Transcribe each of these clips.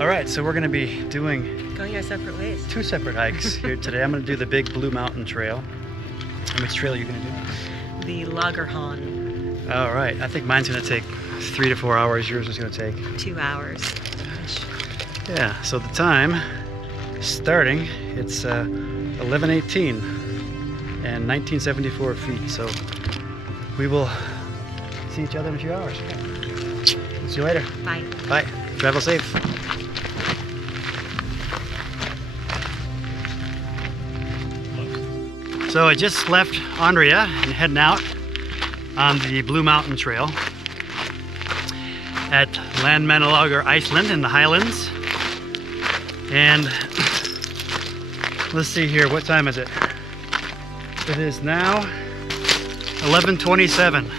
All right, so we're gonna be going our separate ways. 2 separate hikes here today. I'm gonna do the Big Blue Mountain Trail. And which trail are you gonna do? The Lagerhahn. All right, I think mine's gonna take 3 to 4 hours. Yours is gonna take 2 hours. Yeah, so the time starting, it's 11:18 and 1974 feet. So we will see each other in a few hours. See you later. Bye. Bye. Travel safe. So I just left Andrea and heading out on the Blue Mountain Trail at Landmannalaugar Iceland in the Highlands. And let's see here, what time is it? It is now 11:27.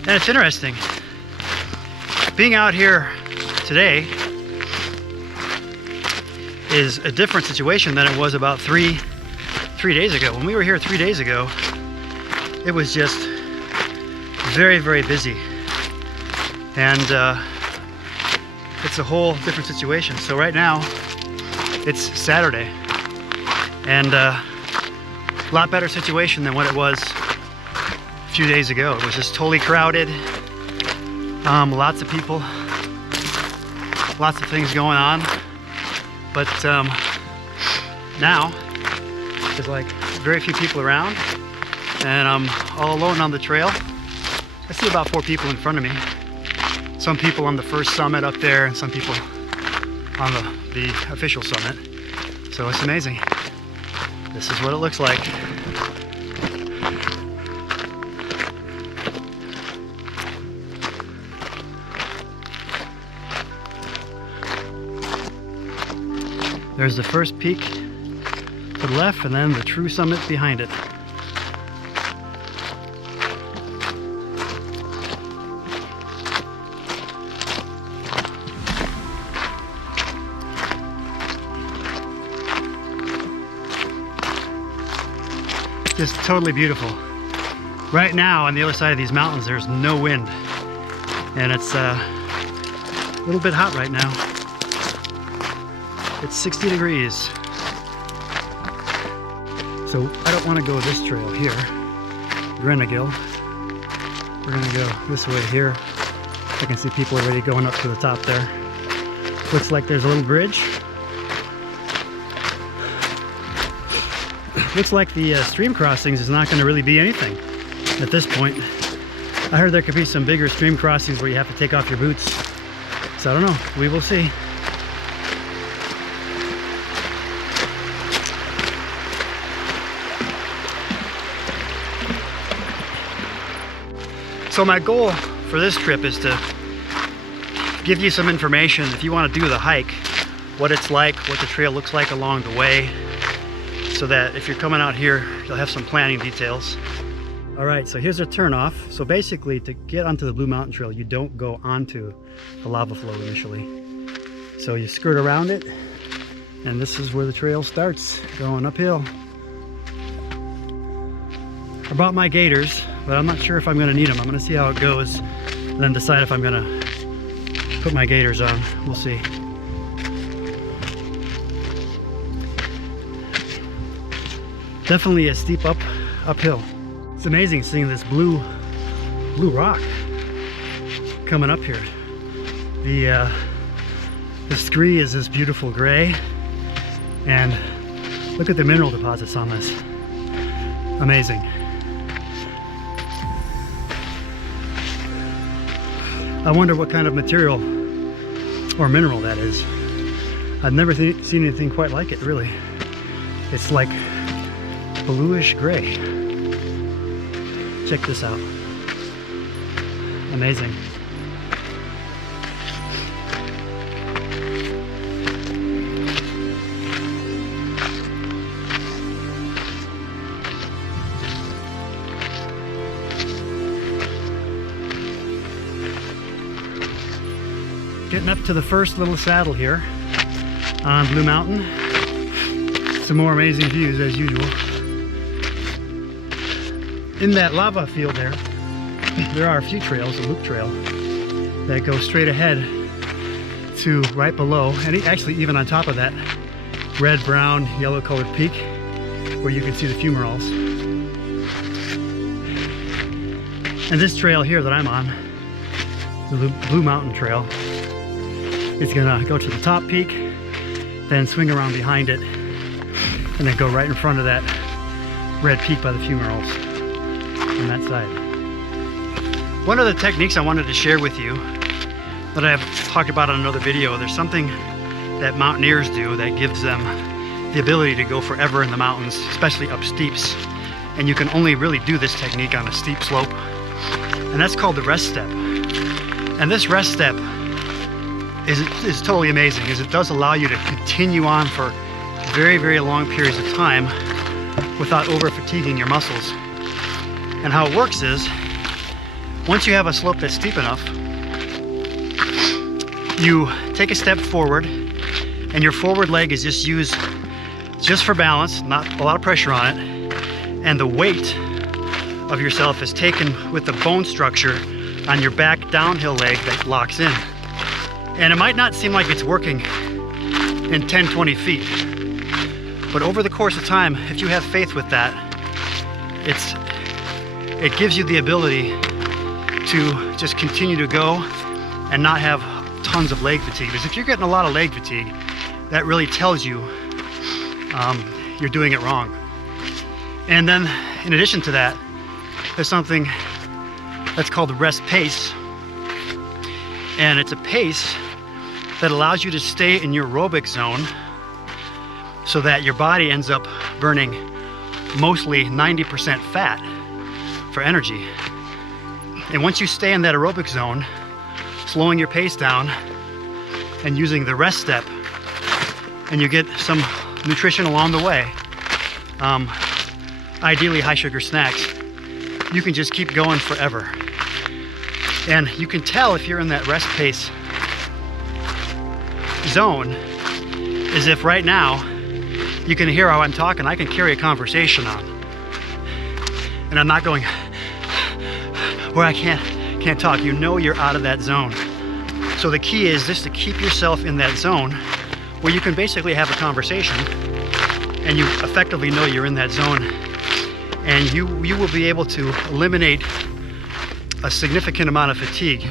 And it's interesting. Being out here today is a different situation than it was about three days ago. When we were here 3 days ago, it was just very, very busy. And it's a whole different situation. So right now, it's Saturday. And a lot better situation than what it was a few days ago. It was just totally crowded. Lots of people, lots of things going on. But now, there's like very few people around, and I'm all alone on the trail. I see about 4 people in front of me. Some people on the first summit up there, and some people on the official summit. So it's amazing. This is what it looks like. There's the first peak to the left, and then the true summit behind it. Just totally beautiful. Right now, on the other side of these mountains, there's no wind, and it's a little bit hot right now. It's 60 degrees. So I don't want to go this trail here, Grenagil. We're gonna go this way here. I can see people already going up to the top there. Looks like there's a little bridge. Looks like the stream crossings is not going to really be anything at this point. I heard there could be some bigger stream crossings where you have to take off your boots. So I don't know, we will see. So my goal for this trip is to give you some information if you want to do the hike, what it's like, what the trail looks like along the way, so that if you're coming out here, you'll have some planning details. All right, so here's a turnoff. So basically, to get onto the Blue Mountain Trail, you don't go onto the lava flow initially. So you skirt around it, and this is where the trail starts, going uphill. I brought my gaiters, but I'm not sure if I'm gonna need them. I'm gonna see how it goes, and then decide if I'm gonna put my gaiters on. We'll see. Definitely a steep uphill. It's amazing seeing this blue rock coming up here. The scree is this beautiful gray, and look at the mineral deposits on this. Amazing. I wonder what kind of material or mineral that is. I've never seen anything quite like it, really. It's like bluish gray. Check this out. Amazing. Getting up to the first little saddle here on Blue Mountain. Some more amazing views as usual. In that lava field there are a few trails, a loop trail. that go straight ahead to right below, and actually even on top of that red, brown, yellow colored peak where you can see the fumaroles. And this trail here that I'm on, the Blue Mountain Trail, is gonna go to the top peak, then swing around behind it, and then go right in front of that red peak by the fumaroles on that side. One of the techniques I wanted to share with you that I've talked about in another video, there's something that mountaineers do that gives them the ability to go forever in the mountains, especially up steeps. And you can only really do this technique on a steep slope. And that's called the rest step. And this rest step is totally amazing, because it does allow you to continue on for very, very long periods of time without over fatiguing your muscles. And how it works is, once you have a slope that's steep enough, you take a step forward, and your forward leg is just used just for balance, not a lot of pressure on it, and the weight of yourself is taken with the bone structure on your back downhill leg that locks in. And it might not seem like it's working in 10, 20 feet, but over the course of time, if you have faith with that, it gives you the ability to just continue to go and not have tons of leg fatigue. Because if you're getting a lot of leg fatigue, that really tells you you're doing it wrong. And then in addition to that, there's something that's called the rest pace. And it's a pace that allows you to stay in your aerobic zone so that your body ends up burning mostly 90% fat for energy. And once you stay in that aerobic zone, slowing your pace down and using the rest step, and you get some nutrition along the way, ideally high sugar snacks, you can just keep going forever. And you can tell if you're in that rest pace zone is if right now you can hear how I'm talking. I can carry a conversation on, and I'm not going where I can't talk. You know you're out of that zone. So the key is just to keep yourself in that zone where you can basically have a conversation, and you effectively know you're in that zone, and you will be able to eliminate a significant amount of fatigue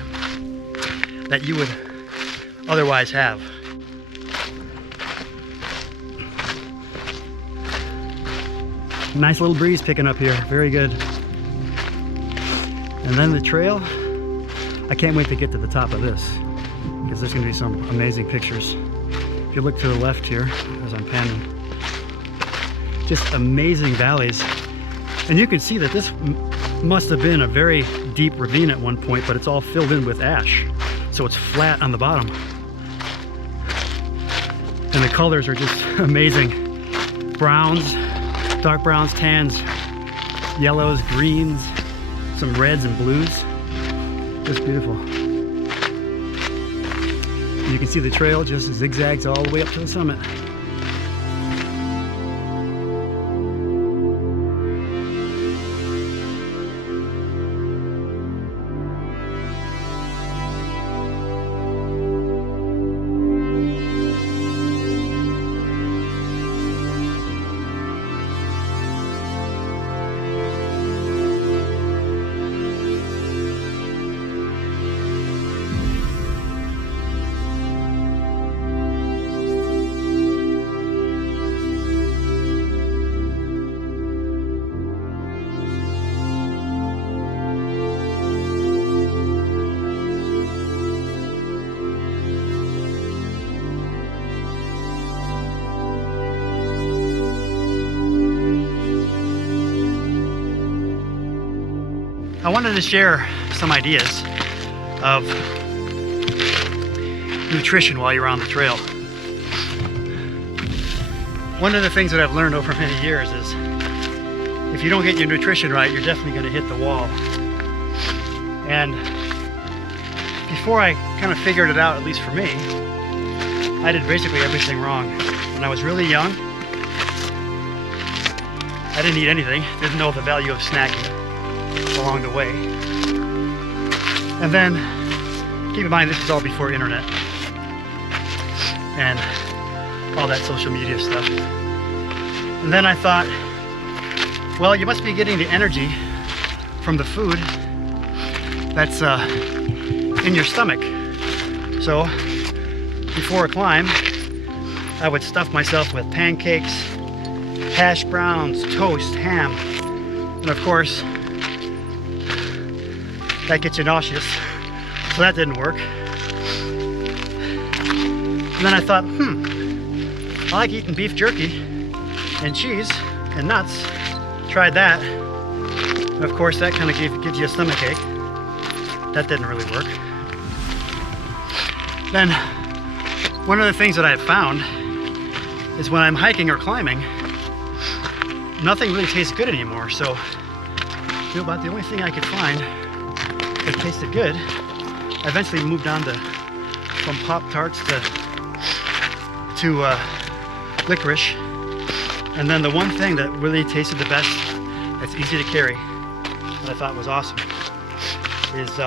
that you would otherwise have. Nice little breeze picking up here, very good. And then the trail, I can't wait to get to the top of this, because there's going to be some amazing pictures. If you look to the left here, as I'm panning, just amazing valleys. And you can see that this must have been a very deep ravine at one point, but it's all filled in with ash. So it's flat on the bottom. And the colors are just amazing. Browns, dark browns, tans, yellows, greens, some reds and blues. Just beautiful. You can see the trail just zigzags all the way up to the summit. I wanted to share some ideas of nutrition while you're on the trail. One of the things that I've learned over many years is if you don't get your nutrition right, you're definitely going to hit the wall. And before I kind of figured it out, at least for me, I did basically everything wrong. When I was really young, I didn't eat anything, didn't know the value of snacking along the way. And then Keep in mind, this is all before internet and all that social media stuff. And then I thought, well, you must be getting the energy from the food that's in your stomach. So before a climb, I would stuff myself with pancakes, hash browns, toast, ham, and of course, that gets you nauseous, so that didn't work. And then I thought, I like eating beef jerky and cheese and nuts. Tried that. And of course, that kind of gives you a stomach ache. That didn't really work. Then, one of the things that I've found is when I'm hiking or climbing, nothing really tastes good anymore. So, about the only thing I could find that tasted good, I eventually moved on from Pop-Tarts to licorice. And then the one thing that really tasted the best, that's easy to carry, that I thought was awesome, is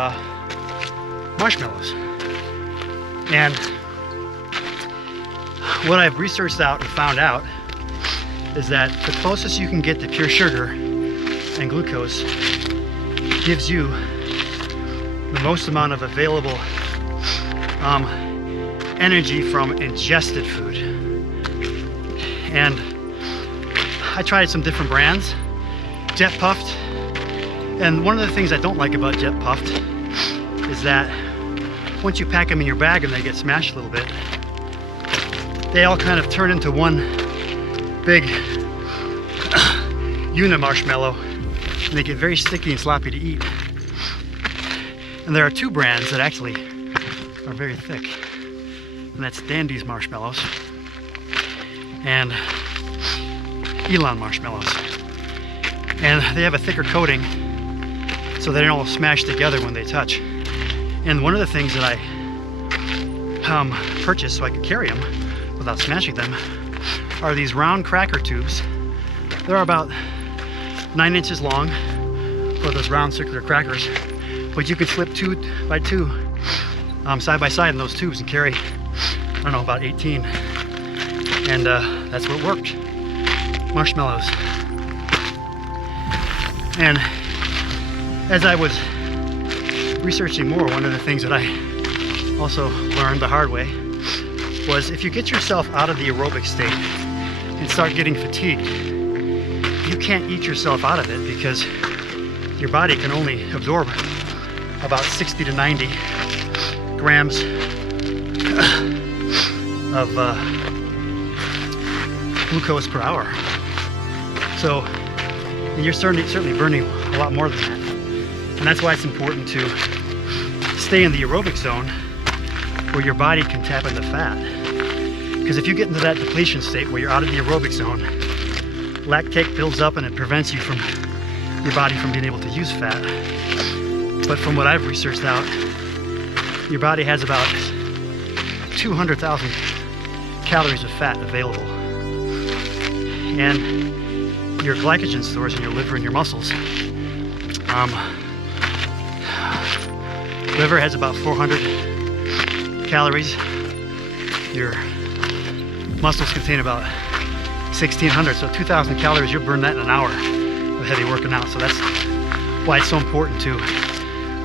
marshmallows. And what I've researched out and found out is that the closest you can get to pure sugar and glucose gives you the most amount of available energy from ingested food. And I tried some different brands, Jet Puffed, and one of the things I don't like about Jet Puffed is that once you pack them in your bag and they get smashed a little bit, they all kind of turn into one big unit marshmallow, and they get very sticky and sloppy to eat. And there are two brands that actually are very thick, and that's Dandy's marshmallows and Elon marshmallows. And they have a thicker coating so they don't all smash together when they touch. And one of the things that I purchased so I could carry them without smashing them are these round cracker tubes. They're about 9 inches long for those round circular crackers, but you could slip 2 by 2 side by side in those tubes and carry, I don't know, about 18. And that's what worked. Marshmallows. And as I was researching more, one of the things that I also learned the hard way was if you get yourself out of the aerobic state and start getting fatigued, you can't eat yourself out of it because your body can only absorb about 60 to 90 grams of glucose per hour. So you're certainly burning a lot more than that. And that's why it's important to stay in the aerobic zone where your body can tap into fat. Because if you get into that depletion state where you're out of the aerobic zone, lactate builds up and it prevents you from your body from being able to use fat. But from what I've researched out, your body has about 200,000 calories of fat available. And your glycogen stores in your liver and your muscles, liver has about 400 calories. Your muscles contain about 1,600, so 2,000 calories, you'll burn that in an hour of heavy working out. So that's why it's so important to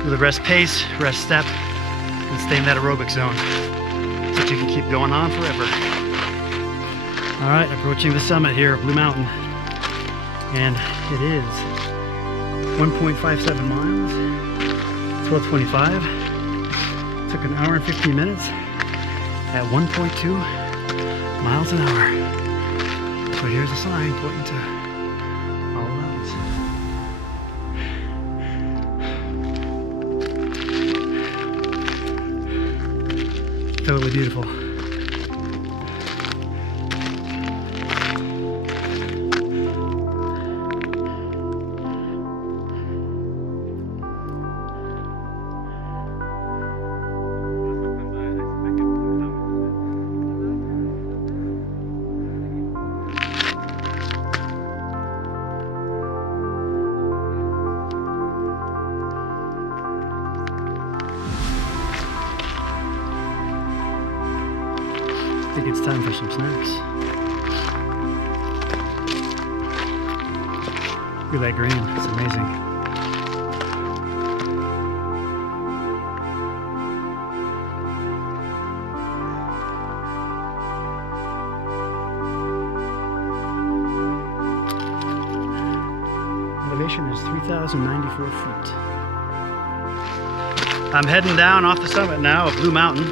really rest pace, rest step, and stay in that aerobic zone so that you can keep going on forever. All right, approaching the summit here of Blue Mountain, and it is 1.57 miles, 12:25. Took an hour and 15 minutes at 1.2 miles an hour. So here's a sign pointing to all roads. Totally beautiful. think it's time for some snacks. Look at that green, it's amazing. Elevation is 3,094 feet. I'm heading down off the summit now of Blue Mountain,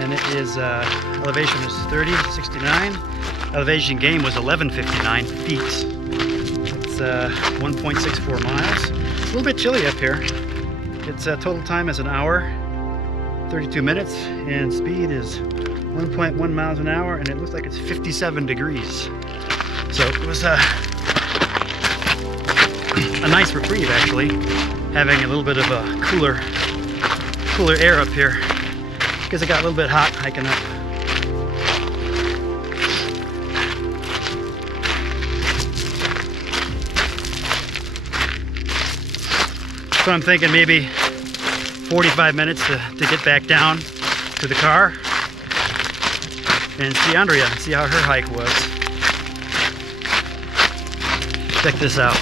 and it is elevation is 3069. Elevation gain was 1159 feet. It's 1.64 miles. It's a little bit chilly up here. Its total time is an hour, 32 minutes, and speed is 1.1 miles an hour, and it looks like it's 57 degrees. So it was a nice reprieve, actually, having a little bit of a cooler air up here, because it got a little bit hot hiking up. So I'm thinking maybe 45 minutes to get back down to the car and see Andrea, see how her hike was. Check this out.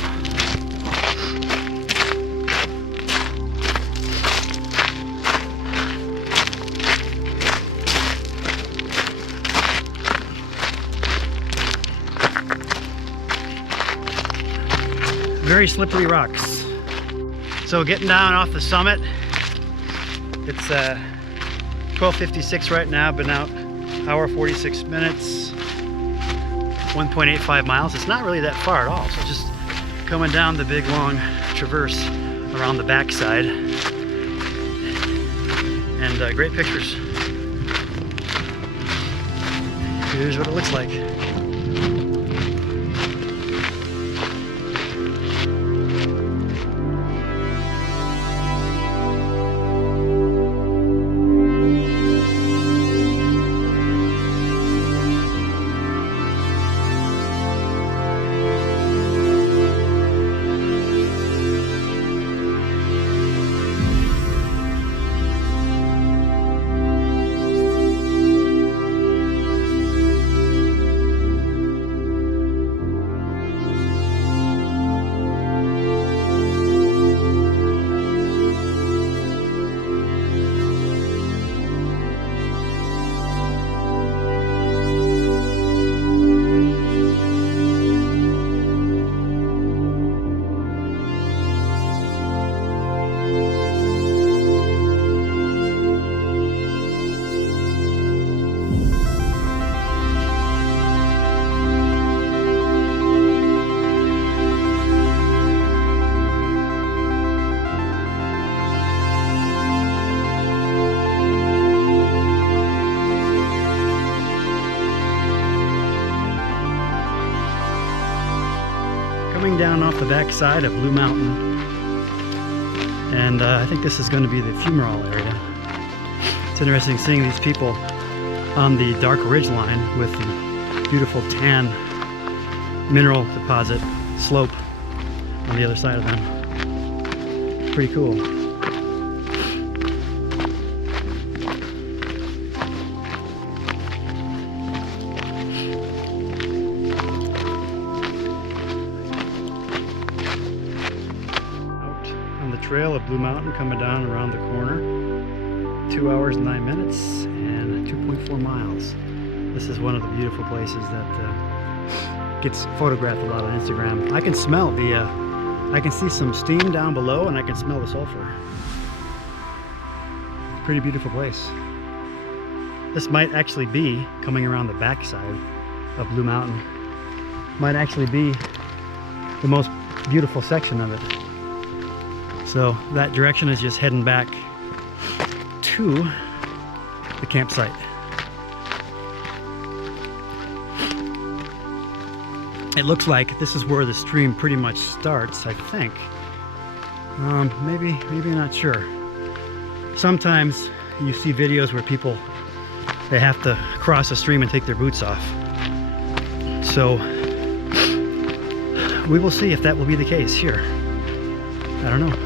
Very slippery rocks. So getting down off the summit, it's 12:56 right now, been out hour 46 minutes, 1.85 miles. It's not really that far at all, so just coming down the big long traverse around the backside, and great pictures. Here's what it looks like. Coming down off the backside of Blue Mountain, and I think this is going to be the fumarole area. It's interesting seeing these people on the dark ridge line with the beautiful tan mineral deposit slope on the other side of them. Pretty cool. Trail of Blue Mountain coming down around the corner. 2 hours and 9 minutes and 2.4 miles. This is one of the beautiful places that gets photographed a lot on Instagram. I can smell I can see some steam down below, and I can smell the sulfur. Pretty beautiful place. This might actually be, coming around the backside of Blue Mountain, might actually be the most beautiful section of it. So that direction is just heading back to the campsite. It looks like this is where the stream pretty much starts, I think. Maybe not sure. Sometimes you see videos where people, they have to cross a stream and take their boots off. So we will see if that will be the case here. I don't know.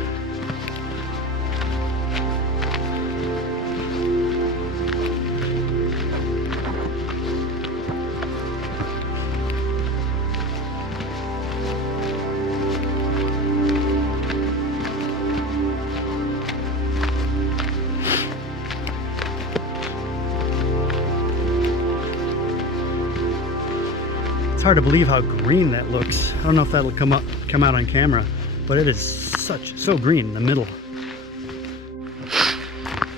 It's hard to believe how green that looks. I don't know if that'll come out on camera, but it is so green in the middle.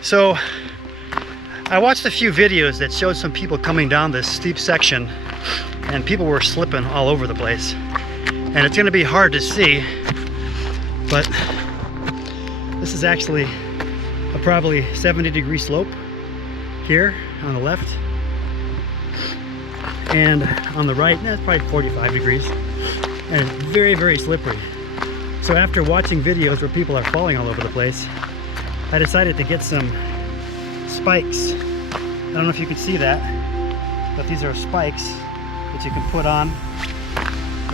So I watched a few videos that showed some people coming down this steep section, and people were slipping all over the place. And it's going to be hard to see, but this is actually a probably 70-degree slope here on the left, and on the right, that's probably 45 degrees, and it's very, very slippery. So after watching videos where people are falling all over the place, I decided to get some spikes. I don't know if you can see that, but these are spikes that you can put on,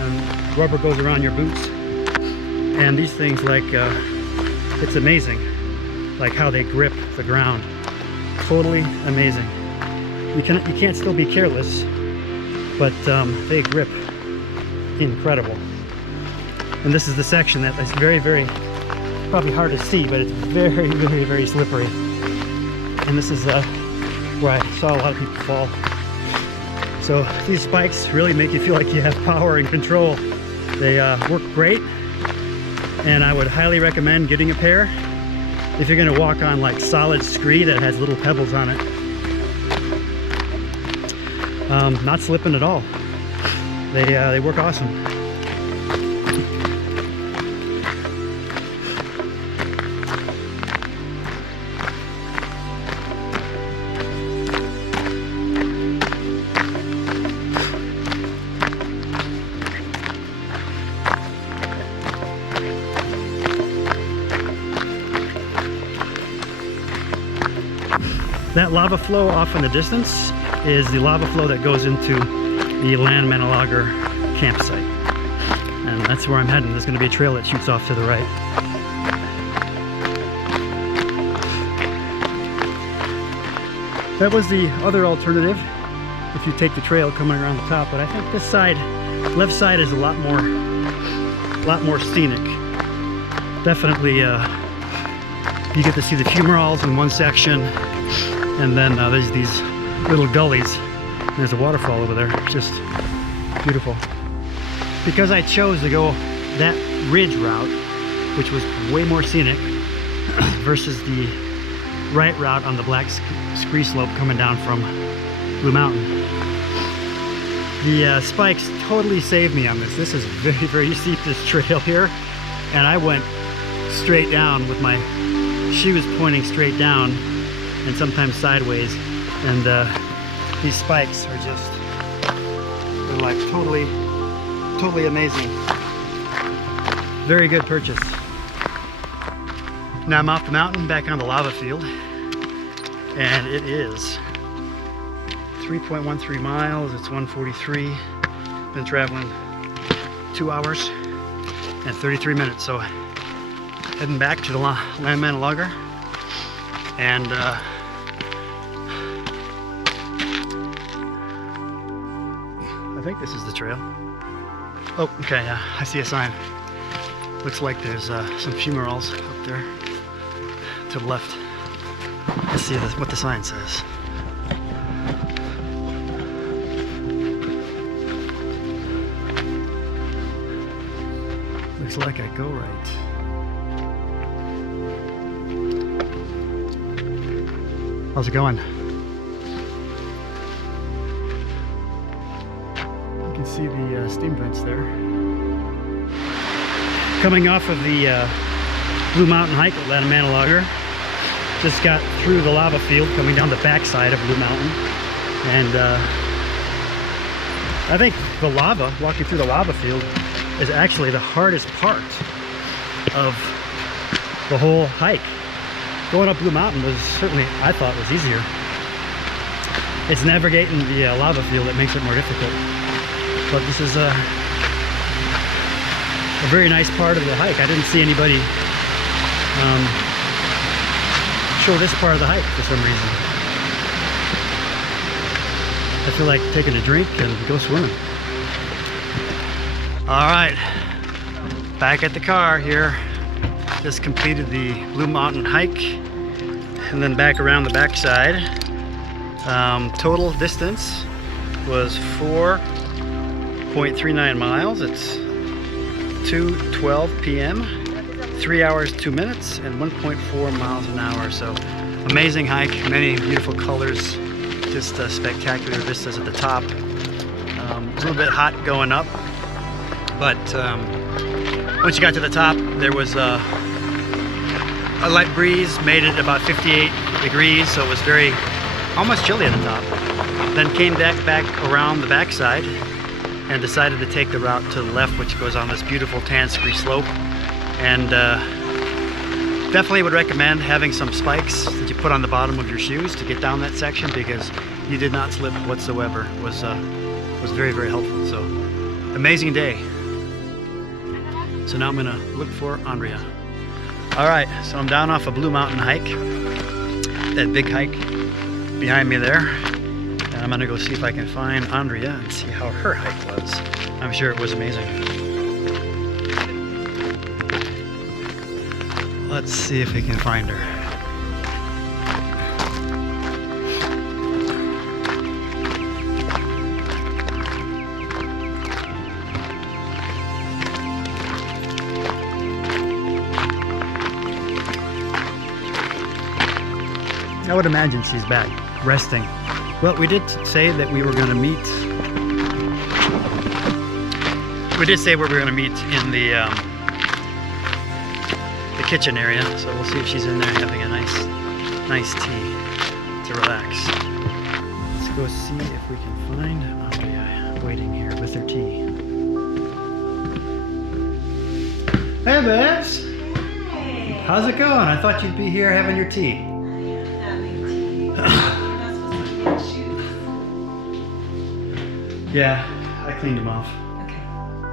and rubber goes around your boots. And these things, like, it's amazing, like how they grip the ground. Totally amazing. You can't still be careless, but they grip incredible. And this is the section that is very, very, probably hard to see, but it's very, very, very slippery. And this is where I saw a lot of people fall. So these spikes really make you feel like you have power and control. They work great, and I would highly recommend getting a pair if you're going to walk on like solid scree that has little pebbles on it. Not slipping at all. They work awesome. That lava flow off in the distance is the lava flow that goes into the Landmannalaugar campsite. And that's where I'm heading. There's going to be a trail that shoots off to the right. That was the other alternative if you take the trail coming around the top, but I think this side, left side, is a lot more scenic. Definitely you get to see the fumaroles in one section, and then there's these little gullies. There's a waterfall over there. Just beautiful. Because I chose to go that ridge route, which was way more scenic, versus the right route on the black scree slope coming down from Blue Mountain. The spikes totally saved me on this. This is very, very steep, this trail here, and I went straight down with my shoes pointing straight down and sometimes sideways, and these spikes are just, they're like totally amazing. Very good purchase. Now I'm off the mountain back on the lava field, and it is 3.13 miles. It's 1:43. Been traveling 2 hours and 33 minutes, so heading back to the Landmannalaugar, and I think this is the trail. Oh, okay, yeah, I see a sign. Looks like there's some fumaroles up there to the left. Let's see what the sign says. Looks like I go right. How's it going? You can see the steam vents there. Coming off of the Blue Mountain hike at Landmannalaugar. Just got through the lava field coming down the backside of Blue Mountain. And I think the lava, walking through the lava field, is actually the hardest part of the whole hike. Going up Blue Mountain was certainly, I thought, was easier. It's navigating the lava field that makes it more difficult. But this is a very nice part of the hike. I didn't see anybody show this part of the hike for some reason. I feel like taking a drink and go swimming. All right, back at the car here. Just completed the Blue Mountain hike, and then back around the backside. Total distance was 4 0.39 miles. It's 2:12 p.m. 3 hours 2 minutes and 1.4 miles an hour. So amazing hike, many beautiful colors, just spectacular vistas at the top. A little bit hot going up, but once you got to the top, there was a light breeze, made it about 58 degrees, so it was almost chilly at the top. Then came back around the backside and decided to take the route to the left, which goes on this beautiful tan scree slope. And definitely would recommend having some spikes that you put on the bottom of your shoes to get down that section, because you did not slip whatsoever. It was very, very helpful. So amazing day. So now I'm gonna look for Andrea. All right, so I'm down off a Blue Mountain hike, that big hike behind me there. And I'm gonna go see if I can find Andrea and see how her hike was. I'm sure it was amazing. Let's see if we can find her. I would imagine she's back, resting. Well, we did say that we were going to meet. We did say we were going to meet in the kitchen area, so we'll see if she's in there having a nice tea to relax. Let's go see if we can find Andrea waiting here with her tea. Hey, Babs. Hey. How's it going? I thought you'd be here having your tea. Yeah, I cleaned them off. Okay.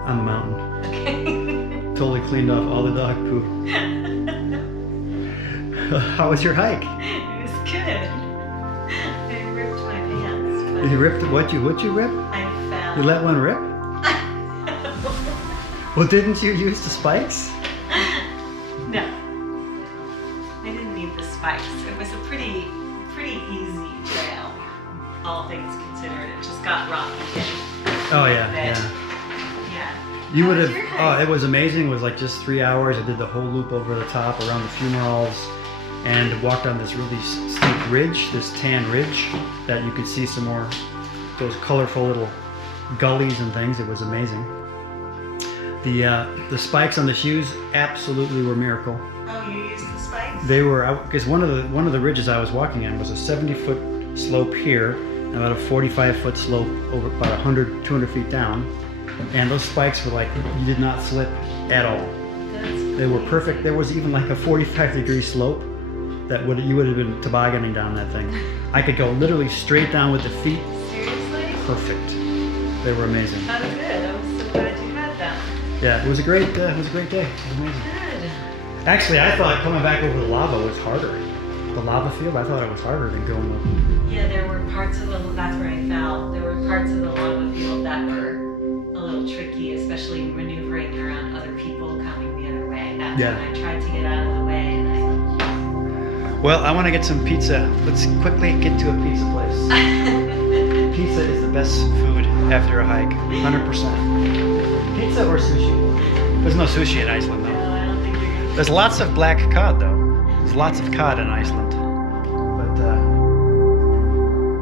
On the mountain. Okay. Totally cleaned off all the dog poop. How was your hike? It was good. I ripped my pants. But You ripped what you rip? I fell. You let one rip? Well, didn't you use the spikes? No. I didn't need the spikes. It was a pretty easy trail, all things considered. It just got rocky. Oh yeah, Yeah. yeah. You How would was have. your Oh, hike? it was amazing. It was like just 3 hours. I did the whole loop over the top around the funerals, and walked on this really steep ridge, this tan ridge, that you could see some more those colorful little gullies and things. It was amazing. The spikes on the shoes absolutely were a miracle. Oh, you used the spikes? They were, because one of the ridges I was walking on was a 70-foot slope here, and about a 45-foot slope over about 100, 200 feet down. And those spikes were like, you did not slip at all. They were perfect. There was even like a 45-degree slope that you would have been tobogganing down that thing. I could go literally straight down with the feet. Seriously? Perfect. They were amazing. That was good. I was so glad you had them. Yeah, it was a great day. It was amazing. Good. Actually, I thought coming back over the lava was harder. The lava field, I thought it was harder than going up. Yeah, there were parts of that's where I fell. There were parts of the lava field that were a little tricky, especially maneuvering around other people coming the other way. That's Yeah. when I tried to get out of the way, and Well, I want to get some pizza. Let's quickly get to a pizza place. Pizza is the best food after a hike, 100%. Pizza or sushi? There's no sushi in Iceland though. no, I don't think you're gonna. There's lots of black cod though. There's lots of cod in Iceland.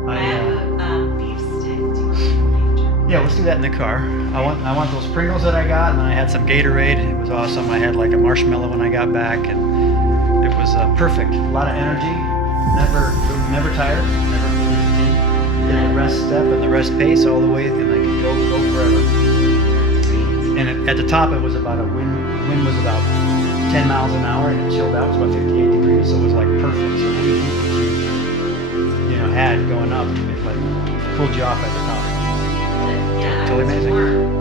But I have a beef stick. Do you want some beef jerky? yeah, let's do that in the car. I want those Pringles that I got, and then I had some Gatorade. It was awesome. I had like a marshmallow when I got back, and it was perfect. A lot of energy. Never tired. Never did the rest step and the rest pace all the way, and I could go forever. And at the top, it was about wind was about 10 miles an hour, and it chilled out. It was about 58 degrees, so it was like perfect. So anything that you had going up, it like pulled you off at the top. Yeah, Totally I was amazing. warm.